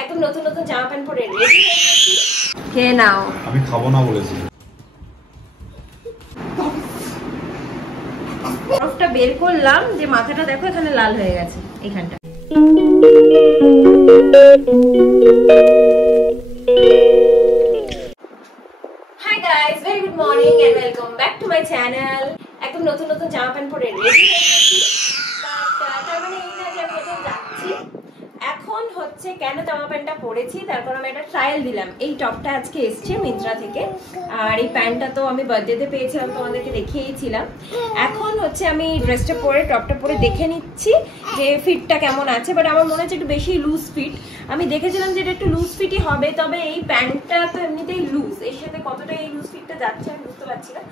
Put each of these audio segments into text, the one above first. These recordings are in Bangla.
একদম নতুন নতুন জামা প্যান্ট পরে রেডি হয়ে গেছি। খেয়ে নাও। আমি খাবো না বলেছি। বরফটা বের করলাম যে মাথাটা দেখো এখানে লাল হয়ে গেছে এইখানটা। Hi guys, very good morning and welcome back to my channel. একদম নতুন নতুন জামা প্যান্ট পরে রেডি হয়ে গেছি। তার মানে এই না যে আমি কোথাও যাচ্ছি। এখন হচ্ছে কেন জামা প্যান্টটা পরেছি, তারপর আমি একটা ট্রায়াল দিলাম। এই টপটা আজকে এসছে মিন্ত্রা থেকে, আর এই প্যান্টটা তো আমি বার্থডেতে পেয়েছিলাম, তোমাদেরকে দেখিয়েছিলাম। এখন হচ্ছে আমি ড্রেসটা পরে টপটা পরে দেখে নিচ্ছি যে ফিটটা কেমন আছে। বাট আমার মনে হচ্ছে একটু বেশি লুজ ফিট। আমি দেখেছিলাম যে এটা একটু লুজ ফিটই হবে, তবে এই প্যান্টটা তো এমনিতেই লুজ, এর সাথে কতটা এই লুজ ফিটটা যাচ্ছে আমি বুঝতে পারছি না।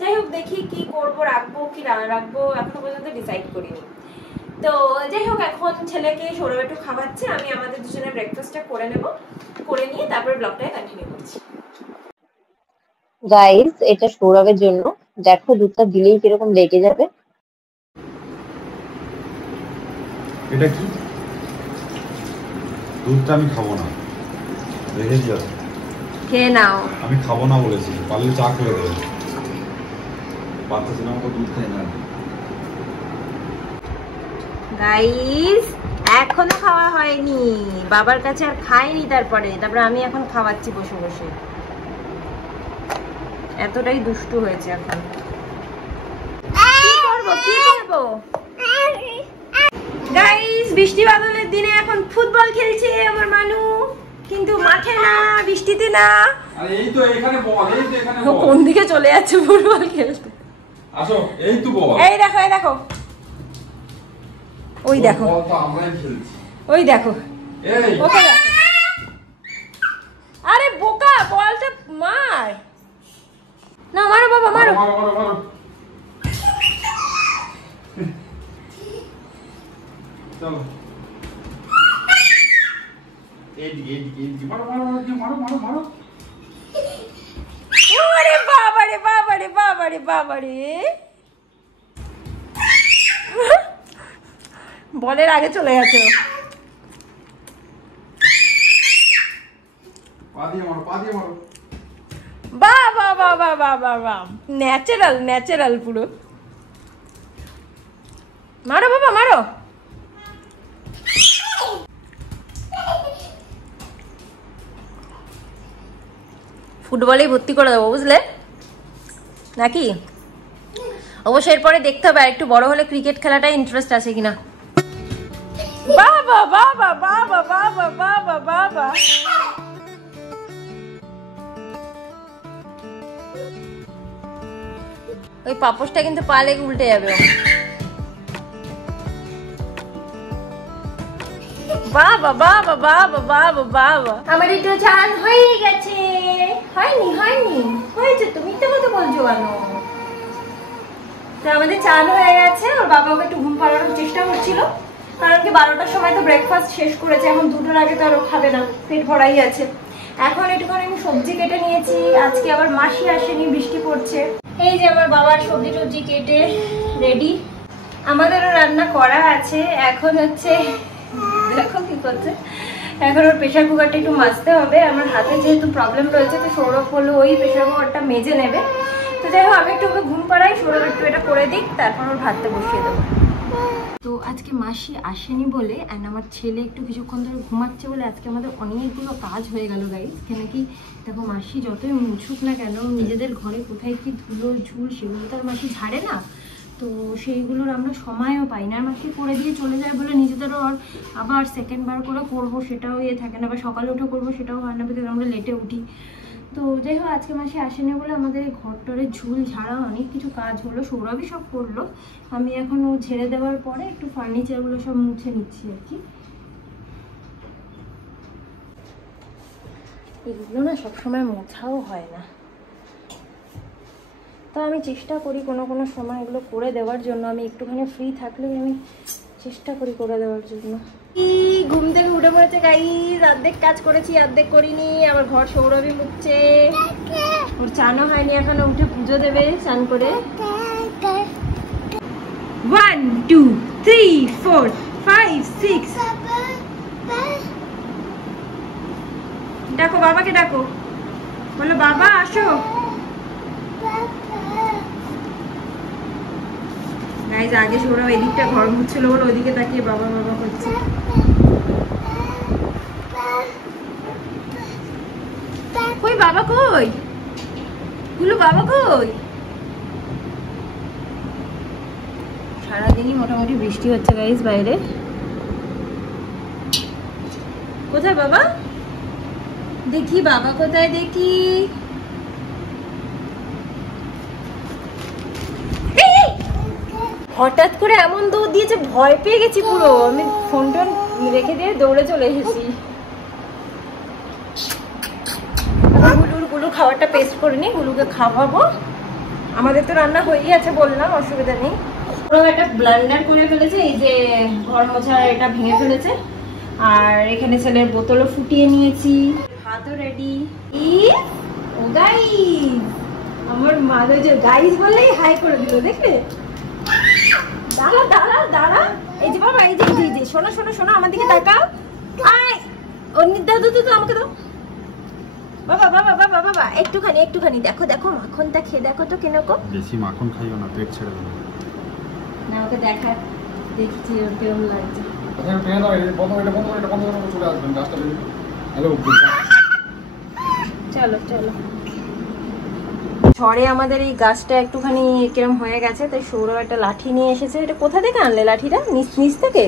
যাই হোক, দেখি কি করবো, রাখবো কি রাখবো এখনো পর্যন্ত ডিসাইড করিনি। তো যাই হোক, এখন ছেলেকে সৌরভ একটু খাওয়াচ্ছে, আমি আমাদের দুজনের ব্রেকফাস্টটা করে নেব, করে নিয়ে তারপর ব্লগটাকে কন্টিনিউ করছি। গাইস, এটা সৌরভের জন্য। দেখো দুধটা দিলেই কিরকম লেগে যাবে। এটা কি? দুধটা আমি খাবো না, রেখেছি আছে। খেয়ে নাও। আমি খাবো না বলেছি, পারলে চা করে দেবে। বাচ্চা ছিলাম তো দুধ খাই না। গাইস, এখনো খাওয়া হয়নি, বাবার কাছে আর খাইনি। তারপরে আমি এখন খাওয়াচ্ছি বসে বসে। এতটাই দুষ্টু হয়েছে এখন। কি করবো গাইস, বৃষ্টি বাদলের দিনে এখন ফুটবল খেলছে আমার মানু, কিন্তু মাঠে না, বৃষ্টিতে না। আরে এই তো এখানে বল, এই তো এখানে বল। কোন দিকে চলে যাচ্ছে ফুটবল খেলতে? আসো, এই তো বল। এই দেখো, এই দেখো, ওই দেখো, বল তো আমরাই খেলছি। ওই দেখো, এই ওকে দেখো। আরে বোকা, বলটা মার না, মারো বাবা, মারো। মারো মারো মারো। চলো এইদিকে এইদিকে এইদিকে মারো মারো মারো মারো মারো। ওরে বাবারে বাবারে বাবারে বাবারে, বলের আগে চলে গেছে। পা দিয়ে মারো, পা দিয়ে মারো। বাহ বাহ বাহ বাহ বাহ বাহ বাহ, ন্যাচারাল ন্যাচারাল পুরো। মারো বাবা, মারো। ফুটবলেই ভর্তি করে দেবো, বুঝলে নাকি? অবশ্যই এরপরে দেখতে হবে আর একটু বড় হলে ক্রিকেট খেলাটাই ইন্টারেস্ট আছে কিনা। বাবা বাবা বাবা বাবা বাবা বাবা, ওই পাপোশটা কিন্তু পা লেগে উল্টে যাবে। বাবা বাবা বাবা বাবা বাবা, আমার একটু চান হয়ে গেছে। হয়নি হয়নি, হয়েছে, তুমি তো মতো বলছো কেন? তো আমাদের চান হয়ে গেছে, ওর বাবা ওকে একটু ঘুম পাড়ানোর চেষ্টা করছিল, কারণ কি 12টার সময় তো ব্রেকফাস্ট শেষ করেছে, এখন 2টার আগে তো আরো খাবে না, পেট ভরাই আছে। এখন একটুখানি আমি সবজি কেটে নিয়েছি, আজকে আবার মাসি আসেনি, বৃষ্টি পড়ছে। এই যে আমার বাবার সবজি টবজি কেটে রেডি, আমাদেরও রান্না করা আছে। এখন হচ্ছে দেখো কি করছে, এখন ওর প্রেশার কুকারটা একটু মাজতে হবে। আমার হাতে যেহেতু প্রবলেম রয়েছে, তো সৌরভ হলো ওই প্রেশার কুকারটা মেজে নেবে। তো যাই হোক, আমি একটু ওকে ঘুম পাড়াই, সৌরভ একটু এটা করে দিক, তারপর ওর ভাতটা বসিয়ে দেবো। তো আজকে মাসি আসেনি বলে, অ্যান্ড আমার ছেলে একটু কিছুক্ষণ ধরে ঘুমাচ্ছে বলে আজকে আমাদের অনেকগুলো কাজ হয়ে গেল গাইস। কেন কি দেখো, মাসি যতই মুছুক না কেন, নিজেদের ঘরে কোথায় কি ধুলো ঝুল সেগুলো তো আর মাসি ঝাড়ে না, তো সেইগুলোর আমরা সময়ও পাই না। আর মাসি করে দিয়ে চলে যায় বলে নিজেদেরও আবার সেকেন্ড বার করে করবো সেটাও থাকে না, বা সকালে উঠে করবো সেটাও হয় না, বিকজ আমরা লেটে উঠি। তো যাই হোক, আজকে মাসে আসেনি বলে আমাদের ঘরটরের ঝুল ঝাড়া অনেক কিছু কাজ হলো, সৌরভই সব করলো। আমি এখন ও ঝেড়ে দেওয়ার পরে একটু ফার্নিচারগুলো সব মুছে নিচ্ছি আর কি। এগুলো না সবসময় মোছাও হয় না, তো আমি চেষ্টা করি কোনো কোনো সময় এগুলো করে দেওয়ার জন্য। আমি একটুখানি ফ্রি থাকলেই আমি চেষ্টা করি করে দেওয়ার জন্য। ঘুম থেকে উঠে পড়েছে গাইস, অর্ধেক কাজ করেছি অর্ধেক করিনি। আবার ঘর সৌরভই মুছছে, ওর চানও হয়নি এখনো, উঠে পুজো দেবে চান করে। 1 2 3 4 5 6 ডাকো বাবাকে, ডাকো, বলো বাবা আসো। গাইজ আগে সৌরভ এদিকটা ঘর মুছছিল বলে ওদিকে তাকিয়ে বাবা বাবা করছে। কই বাবা কই? গুলো বাবা কই? সারাদিনই মোটামুটি বৃষ্টি হচ্ছে গাইজ বাইরে। কোথায় বাবা? দেখি বাবা কোথায়, দেখি। হঠাৎ করে এমন দৌড় দিয়েছে, ভয় পেয়ে গেছি পুরো। আমি ফোন টোন রেখে দিয়ে দৌড়ে চলে এসেছি। গুলুর খাবারটা পেস্ট করে নি, গুলুকে খাওয়াবো। আমাদের তো রান্না হয়েই আছে বললাম, অসুবিধা নেই। পুরো একটা ব্লান্ডার করে ফেলেছে, এই যে ঘর মোছার এটা ভেঙে ফেলেছে। আর এখানে ছেলের বোতলও ফুটিয়ে নিয়েছি, ভাতও রেডি। ও গাইস, আমার মা যে গাইস বললেই হাই করে দিল, দেখলে? দাঁড়া দাঁড়া দাঁড়া, এই যে বাবা, এই যে এই যে শোনো শোনো শোনো, আমার দিকে তাকাও। আয় অন্য দাও দাও দাও, আমাকে দাও। বাবা বাবা বাবা বাবা, একটুখানি একটুখানি, দেখো দেখো মাখনটা খেয়ে দেখো তো কেনকো। বেশি মাখন খাইও না, পেট ছেড়ে দেবে না। ওকে দেখা দেখছি কেমন লাগছে। চলো চলো। ঝড়ে আমাদের এই গাছটা একটুখানি কিরম হয়ে গেছে, তাই সৌরভ একটা লাঠি নিয়ে এসেছে। এটা কোথা থেকে আনলে লাঠিটা? নিচ থেকে?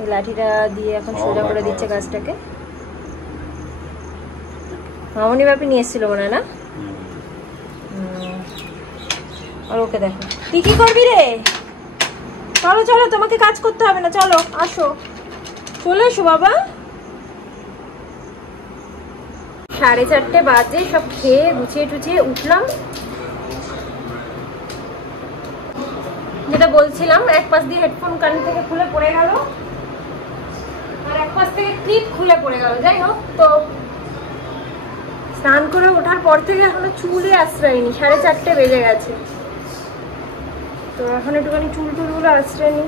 এই লাঠিটা দিয়ে এখন সোজা করে দিচ্ছে গাছটাকে। মামনি বাপি নিয়ে এসেছিল মনে হয় না? আর ওকে দেখো কি করবি রে। চলো চলো, তোমাকে কাজ করতে হবে না, চলো আসো, চলে এসো বাবা। 4:30 বাজে, সব খেয়ে গুছিয়ে টুছিয়ে উঠলাম। যেটা বলছিলাম, এক পাশ দিয়ে হেডফোন কান থেকে খুলে পড়ে গেল, আর এক পাশ থেকে ক্লিপ খুলে পড়ে গেল। যাই হোক, তো স্নান করে ওঠার পর থেকে এখনো চুলে আশ্রয়নি। 4:30 বেজে গেছে, তো এখন একটুখানি চুল টুলগুলো আশ্রয় নি।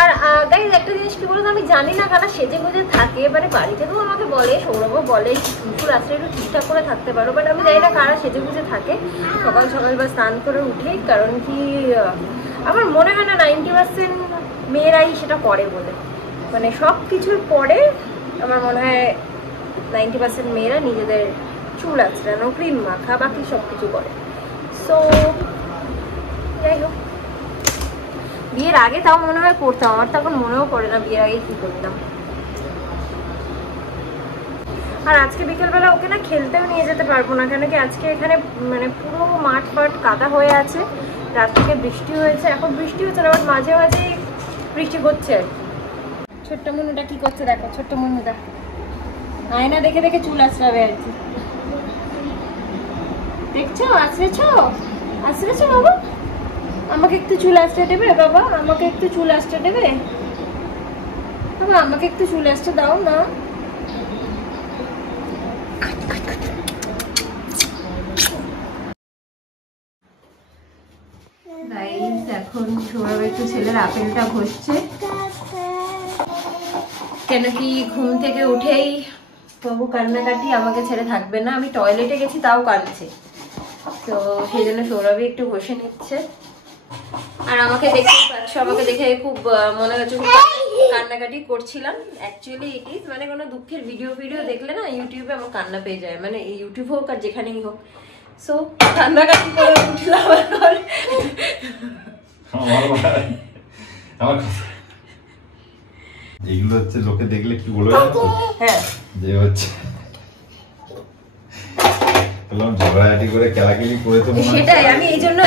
আর গাইজ একটা জিনিস কি বলতো, আমি জানি না কারা সেজে গুজে থাকে, মানে বাড়িতে তো আমাকে বলে, সৌরভও বলে চুল আশ্রয় একটু ঠিকঠাক করে থাকতে পারো, বাট আমি জানি না কারা সেজে গুজে থাকে সকাল সকাল বা স্নান করে উঠেই। কারণ কি আমার মনে হয় না 90% মেয়েরাই সেটা করে বলে, মানে সব কিছুর পরে আমার মনে হয় 90% মেয়েরা নিজেদের চুল আঁচড়ানো, ক্রিম মাখা, বাকি সব কিছু করে। সো যাই হোক, বিয়ের আগে তাও মনে হয় করতাম, আমার তখন মনেও পড়ে না বিয়ের আগে কি করতাম। আর আজকে বিকেলবেলা ওকে না খেলতেও নিয়ে যেতে পারবো না, কেন কি আজকে এখানে মানে পুরো মাঠ ফাট কাদা হয়ে আছে। রাত থেকে বৃষ্টি হয়েছে, এখন বৃষ্টি হচ্ছে না, আবার মাঝে মাঝে বৃষ্টি হচ্ছে। ছোট্ট মুন্নুটা কি করছে দেখো, ছোট্ট মুন্নুটা আয়না দেখে দেখে চুল আঁচড়াবে আর কি। দেখছো আঁচড়েছো, আঁচড়েছো বাবা? আমাকে একটু চুল আঁচড়ে দেবে বাবা? আমাকে একটু চুল আঁচড়ে দেবে বাবা? আমাকে একটু চুল আঁচড়ে দাও না। এখন সৌরভ একটু ছেলের আপেলটা ঘষছে, কেন কি ঘুম থেকে উঠেই বাবু কান্নাকাটি, আমাকে ছেড়ে থাকবে না। আমি টয়লেটে গেছি তাও কাঁদছে, তো সেই জন্য সৌরভই একটু ঘষে নিচ্ছে। আর আমাকে দেখতেই পাচ্ছ, আমাকে দেখে খুব মনে হচ্ছে কান্নাকাটি করছিলাম। অ্যাকচুয়ালি ইট ইজ মানে কোনো দুঃখের ভিডিও দেখলে না ইউটিউবে আমার কান্না পেয়ে যায়, মানে ইউটিউব হোক আর যেখানেই হোক। সো কান্নাকাটি করে উঠলাম। এইগুলো হচ্ছে লোকে দেখলে কি বলবে, হ্যাঁ যে হচ্ছে ঝগড়াঝাটি করে কেলাকেলি করে, তো সেটাই আমি এই জন্য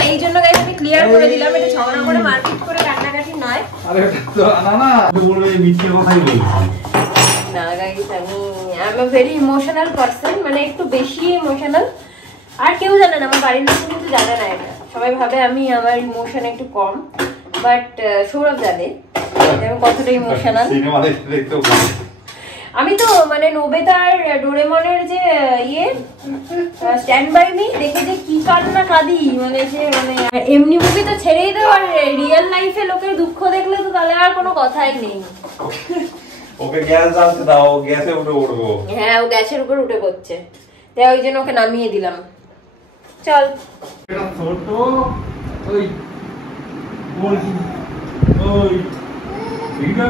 গাইস আমি ক্লিয়ার করে দিলাম, এটা ঝগড়া করে মারপিট করে কান্নাকাটি নয়। আরে এটা তো না বলবে মিথ্যে কথাই বলছি না গাইস, আমি I am a very emotional person, মানে একটু বেশি ইমোশনাল। আর কেউ জানে না, আমার বাড়ির লোক কিন্তু জানে না এটা, সবাই ভাবে আমি আমার ইমোশন একটু কম, বাট সৌরভ জানে আমি কতটা ইমোশনাল। সিনেমা দেখতে আমি তো মানে নোবেতার ডোরেমনের যে স্ট্যান্ড বাই মি দেখে যে কি কান্না কাঁদি, মানে যে মানে এমনি মুভি তো ছেড়েই দাও, আর রিয়েল লাইফে লোকের দুঃখ দেখলে তো তাহলে আর কোনো কথাই নেই। ওকে গ্যাস জ্বালতে দাও, গ্যাসে উঠে উঠবো। হ্যাঁ, ও গ্যাসের উপর উঠে পড়ছে, তাই ওই জন্য ওকে নামিয়ে দিলাম। চল। এটা ছোট ওই বলছি ওই ঠিক না?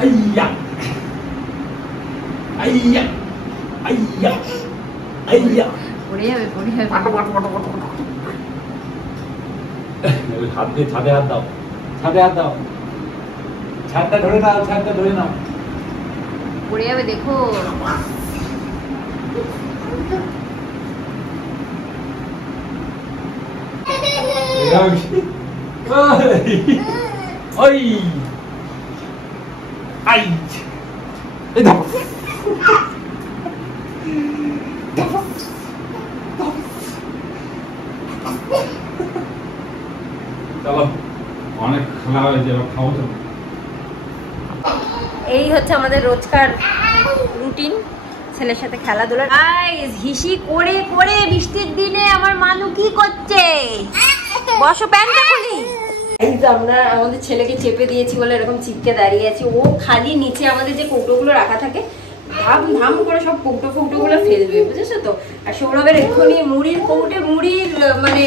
আইয়া আইয়া আইয়া আইয়া পড়ে যাবে, পড়ে যাবে। হাত দিয়ে ছাদে হাত দাও, ছাদে হাত দাও, ছাদটা ধরে নাও, ছাদটা ধরে নাও। পড়ে যাবে, দেখো। ওই আই এই দাও চলো, অনেক খেলা হয়েছে, এবার খাবো তো। এই হচ্ছে আমাদের রোজকার রুটিন, ছেলের সাথে খেলাধুলা। গাইস, হিসি করে করে বৃষ্টির দিনে আমার মানু কি করছে? বসো, প্যান্টটা খুলি। আমরা আমাদের ছেলেকে চেপে দিয়েছি বলে এরকম চিপকে দাঁড়িয়ে আছি। ও খালি নিচে আমাদের যে কৌটোগুলো রাখা থাকে, ধাম ধাম করে সব কৌটো ফৌটোগুলো ফেলবে, বুঝেছো তো? আর সৌরভের এক্ষুনি মুড়ির কৌটে মুড়ির মানে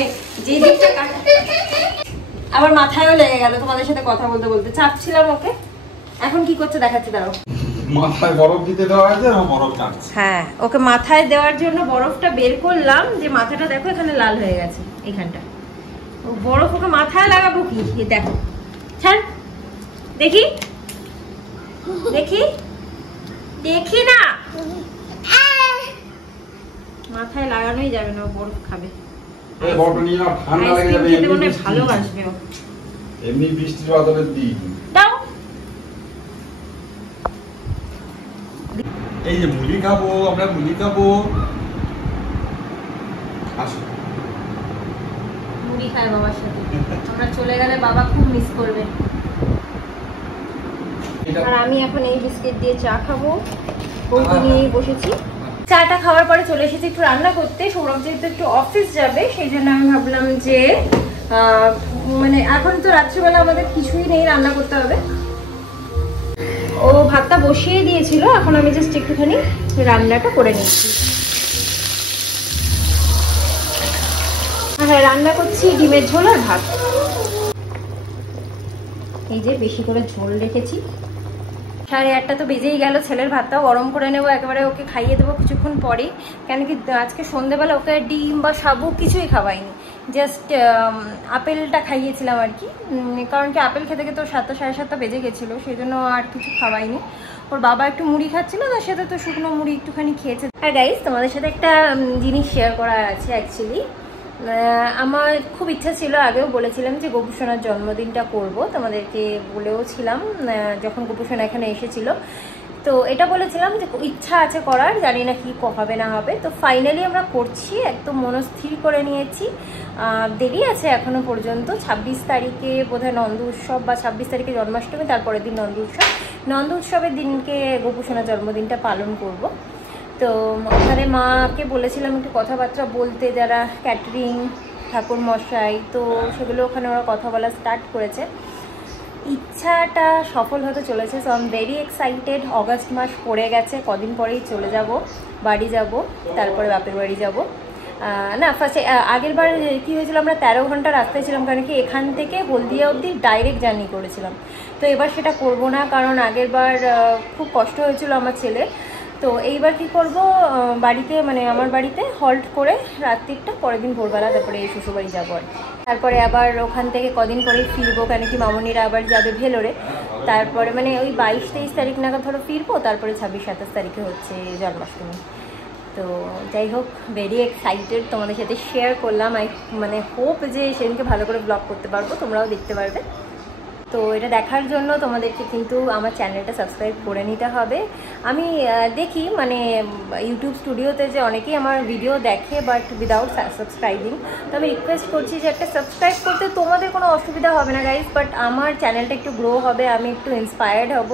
যে দিকটা কাটা, আবার মাথায়ও লেগে গেল তোমাদের সাথে কথা বলতে বলতে। চাপছিলাম ওকে, এখন কি করছে দেখাচ্ছি, দাঁড়াও। মাথায় বরফ দিতে দেওয়া হয়েছে, আর বরফ চাটছে। হ্যাঁ, ওকে মাথায় দেওয়ার জন্য বরফটা বের করলাম, যে মাথাটা দেখো এখানে লাল হয়ে গেছে, এখানটা। ও বরফ ওকে মাথায় লাগাবো কি? দেখো, ছাড়, দেখি দেখি দেখি না, মাথায় লাগানোই যাবে না, ও বরফ খাবে। এই বরফ নিয়ে আর ঠান্ডা লেগে যাবে, খেতে মনে ভালোবাসবে ও। এমনি বৃষ্টির বাদলের দিন। দাও, এই যে মুড়ি খাবো, আমরা মুড়ি খাবো। আসো, মুড়ি খায় বাবার সাথে। আমরা চলে গেলে বাবা খুব মিস করবে। আর আমি এখন এই বিস্কিট দিয়ে চা খাবো, বউকে নিয়েই বসেছি। চাটা খাওয়ার পরে চলে এসেছি একটু রান্না করতে। সৌরভ যেহেতু একটু অফিস যাবে, সেই জন্য আমি ভাবলাম যে মানে এখন তো রাত্রিবেলা আমাদের কিছুই নেই, রান্না করতে হবে। ও ভাতটা বসিয়ে দিয়েছিল, এখন আমি জাস্ট একটুখানি রান্নাটা করে নিচ্ছি। হ্যাঁ, রান্না করছি ডিমের ঝোল আর ভাত। এই যে বেশি করে ঝোল রেখেছি। 8:30 তো বেজেই গেল, ছেলের ভাতটাও গরম করে নেবো, একেবারে ওকে খাইয়ে দেবো কিছুক্ষণ পরে। কেন কি আজকে সন্ধ্যেবেলা ওকে ডিম বা সাবু কিছুই খাওয়াইনি, জাস্ট আপেলটা খাইয়েছিলাম আর কি। কারণ কি আপেল খেতে খেতে 7টা 7:30 বেজে গেছিলো, সেই জন্য আর কিছু খাওয়াইনি। ওর বাবা একটু মুড়ি খাচ্ছিল, তার সাথে তো শুকনো মুড়ি একটুখানি খেয়েছে। আর গাইস, তোমাদের সাথে একটা জিনিস শেয়ার করা আছে অ্যাকচুয়ালি। আমার খুব ইচ্ছা ছিল, আগেও বলেছিলাম যে গোপুসোনার জন্মদিনটা করব, তোমাদেরকে বলেও ছিলাম যখন গোপুসোনা এখানে এসেছিল। তো এটা বলেছিলাম যে ইচ্ছা আছে করার, জানি না কি হবে না হবে। তো ফাইনালি আমরা করছি, একদম মনস্থির করে নিয়েছি। দেরি আছে এখনো পর্যন্ত। 26 তারিখে বোধহয় নন্দ উৎসব, বা 26 তারিখে জন্মাষ্টমী, তারপরের দিন নন্দ উৎসব। নন্দ উৎসবের দিনকে গোপুসোনার জন্মদিনটা পালন করব। তো ওখানে মাকে বলেছিলাম একটু কথাবার্তা বলতে, যারা ক্যাটারিং ঠাকুর মশাই, তো সেগুলো ওখানে ওরা কথা বলা স্টার্ট করেছে। ইচ্ছাটা সফল হতে চলেছে। So I am very excited. August মাস পড়ে গেছে, কদিন পরেই চলে যাব, বাড়ি যাব, তারপরে বাপের বাড়ি যাব। না, ফার্স্টে আগের বার কী হয়েছিল, আমরা 13 ঘন্টা রাস্তায় ছিলাম, কারণ কি এখান থেকে হলদিয়া অবধি ডাইরেক্ট জার্নি করেছিলাম। তো এবার সেটা করব না, কারণ আগের বার খুব কষ্ট হয়েছিল আমার ছেলে। তো এইবার কি করব, বাড়িতে মানে আমার বাড়িতে হল্ট করে রাত্রিটা, পরের দিন ভোরবেলা তারপরে এই শ্বশুরবাড়ি যাবো আর তারপরে আবার ওখান থেকে কদিন পরেই ফিরবো, কেন কি মামনিরা আবার যাবে ভেলোরে। তারপরে মানে ওই 22-23 তারিখ নাগাদ ধরো ফিরবো, তারপরে 26-27 তারিখে হচ্ছে জন্মাষ্টমী। তো যাই হোক, ভেরি এক্সাইটেড, তোমাদের সাথে শেয়ার করলাম। মানে হোপ যে সেদিনকে ভালো করে ব্লগ করতে পারবো, তোমরাও দেখতে পারবে। তো এটা দেখার জন্য তোমাদেরকে কিন্তু আমার চ্যানেলটা সাবস্ক্রাইব করে নিতে হবে। আমি দেখি মানে ইউটিউব স্টুডিওতে যে অনেকেই আমার ভিডিও দেখে, বাট উইদাউট সাবস্ক্রাইবিং। তো আমি রিকোয়েস্ট করছি যে একটা সাবস্ক্রাইব করতে তোমাদের কোনো অসুবিধা হবে না গাইজ, বাট আমার চ্যানেলটা একটু গ্রো হবে, আমি একটু ইন্সপায়ার্ড হব।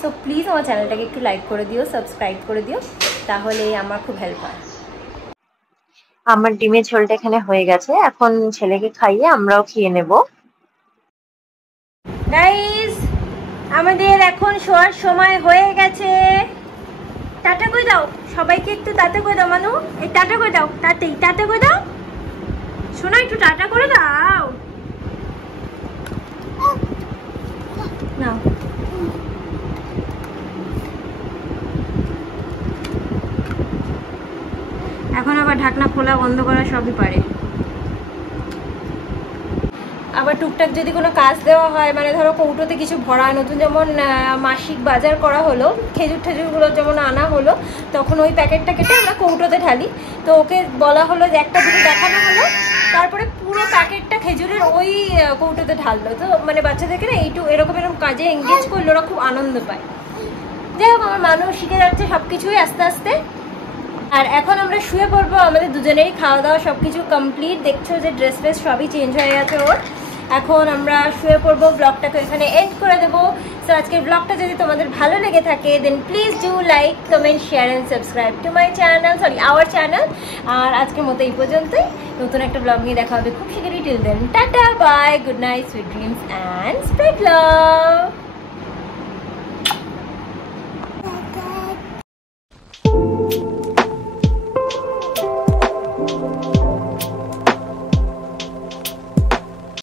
সো প্লিজ আমার চ্যানেলটাকে একটু লাইক করে দিও, সাবস্ক্রাইব করে দিও, তাহলে আমার খুব হেল্প হয়। আমার ডিমের ঝোলটা এখানে হয়ে গেছে, এখন ছেলেকে খাইয়ে আমরাও খেয়ে নেব। গাইস, আমাদের এখন শোয়ার সময় হয়ে গেছে। টাটা করে দাও সবাইকে, একটু টাটা করে দাও মানু, এই টাটা করে দাও, টাটা করে দাও শোনা, একটু টাটা করে দাও নাও। এখন আবার ঢাকনা খোলা বন্ধ করা সবই পারে। আবার টুকটাক যদি কোনো কাজ দেওয়া হয়, মানে ধরো কৌটোতে কিছু ভরা, নতুন যেমন মাসিক বাজার করা হলো, খেজুর ঠেজুরগুলো যেমন আনা হলো, তখন ওই প্যাকেটটা কেটে আমরা কৌটোতে ঢালি। তো ওকে বলা হলো যে একটা দুটো দেখানো হলো, তারপরে পুরো প্যাকেটটা খেজুরের ওই কৌটোতে ঢাললো। তো মানে বাচ্চাদেরকে না এরকম কাজে এঙ্গেজ করলে ওরা খুব আনন্দ পায়। যাই হোক, আমার মানুষ শিখে যাচ্ছে সব কিছুই আস্তে আস্তে। আর এখন আমরা শুয়ে পড়বো, আমাদের দুজনেরই খাওয়া দাওয়া সব কিছু কমপ্লিট। দেখছো যে ড্রেস ফ্রেস সবই চেঞ্জ হয়ে গেছে ওর। এখন আমরা শুয়ে পড়বো, ব্লগটাকে এখানে এন্ড করে দেবো। সো আজকের ব্লগটা যদি তোমাদের ভালো লেগে থাকে, then please do like, comment, share and subscribe to my channel, our channel. আর আজকের মতো এই পর্যন্তই, নতুন একটা ব্লগ নিয়ে দেখা হবে খুব শীঘ্রই। Till then tata, bye, good night, sweet dreams and spread love.